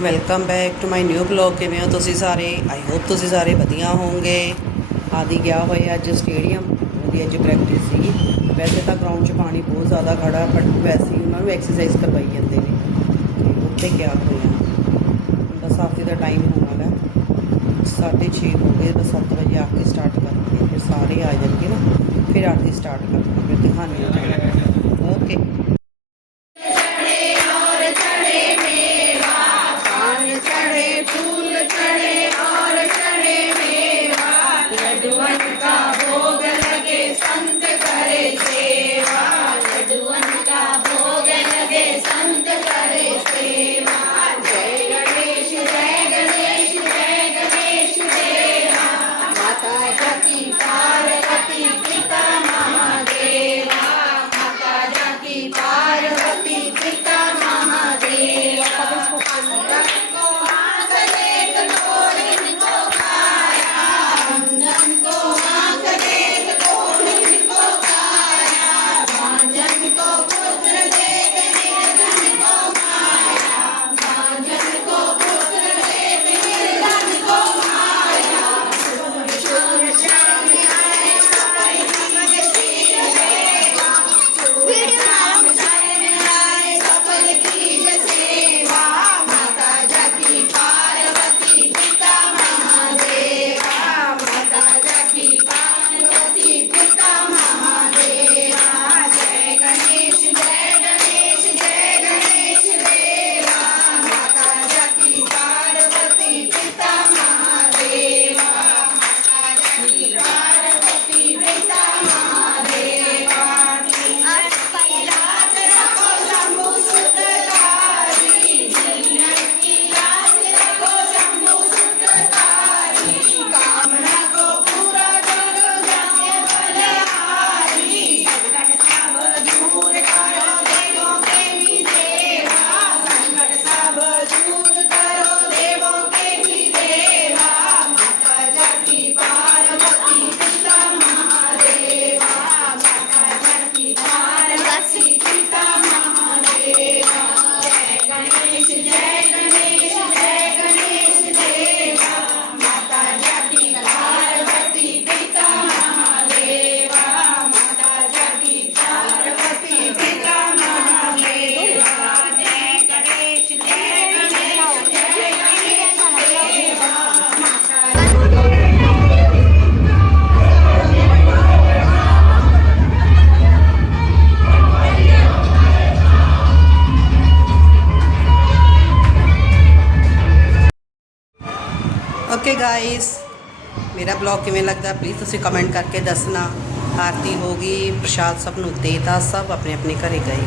Welcome back to my new blog. ਕਿਵੇਂ ਹੋ ਤੁਸੀਂ ਸਾਰੇ? ਆਈ ਹੋਪ ਤੁਸੀਂ ਸਾਰੇ ਵਧੀਆ ਹੋਵੋਗੇ। ਆਦਿ ਗਿਆ ਹੋਇਆ ਅੱਜ ਸਟੇਡੀਅਮ, ਉਹਦੀ ਅੱਜ ਪ੍ਰੈਕਟਿਸ ਸੀ। ਵੈਸੇ ਤਾਂ ਗਰਾਊਂਡ 'ਚ ਪਾਣੀ ਬਹੁਤ ਜ਼ਿਆਦਾ ਖੜਾ, ਬਟ ਵੈਸੇ ਹੀ ਉਹਨਾਂ ਨੂੰ ਐਕਸਰਸਾਈਜ਼ ਕਰਵਾਈ ਜਾਂਦੇ ਨੇ ਅਤੇ ਉੱਥੇ ਗਿਆ ਹੋਇਆ। ਬਸ ਆਰਤੀ ਦਾ ਟਾਈਮ ਹੋਣ ਵਾਲਾ 6:30 ਹੋ ਗਏ। ਬਸ 7 ਵਜੇ ਆਰਤੀ ਸਟਾਰਟ ਕਰਾਂਗੇ, ਫਿਰ ਸਾਰੇ ਆ ਜਾਣਗੇ ਨਾ, ਫਿਰ ਆਰਤੀ ਸਟਾਰਟ ਕਰਾਂਗੇ, ਫਿਰ ਦਿਖਾਉਂਦੇ ਹਾਂ। ਓਕੇ। ਓਕੇ ਗਾਇਸ, ਮੇਰਾ ਬਲੌਗ ਕਿਵੇਂ ਲੱਗਦਾ ਪਲੀਜ਼ ਤੁਸੀਂ ਕਮੈਂਟ ਕਰਕੇ ਦੱਸਣਾ। ਆਰਤੀ ਹੋ ਗਈ, ਪ੍ਰਸ਼ਾਦ ਸਭ ਨੂੰ ਦੇਤਾ, ਸਭ ਆਪਣੇ ਆਪਣੇ ਘਰੇ ਗਏ।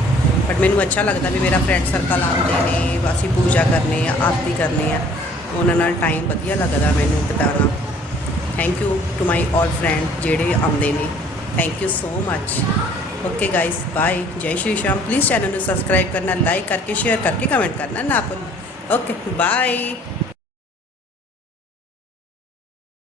ਬਟ ਮੈਨੂੰ ਅੱਛਾ ਲੱਗਦਾ ਵੀ ਮੇਰਾ ਫਰੈਂਡ ਸਰਕਲ ਆਉਂਦੇ ਨੇ, ਅਸੀਂ ਪੂਜਾ ਕਰਨੇ ਆ, ਆਰਤੀ ਕਰਨੇ ਆ, ਉਹਨਾਂ ਨਾਲ ਟਾਈਮ ਵਧੀਆ ਲੱਗਦਾ ਮੈਨੂੰ ਬਿਤਾਉਣਾ। Thank you to my all friend ਜਿਹੜੇ ਆਉਂਦੇ ਨੇ, thank you so much. Okay guys, bye, ਜੈ ਸ਼੍ਰੀ ਸ਼ਾਮ। ਪਲੀਜ਼ ਚੈਨਲ ਨੂੰ ਸਬਸਕ੍ਰਾਈਬ ਕਰਨਾ, ਲਾਈਕ ਕਰਕੇ, ਸ਼ੇਅਰ ਕਰਕੇ, ਕਮੈਂਟ ਕਰਨਾ ਨਾ ਭੁੱਲਣਾ। Okay, bye.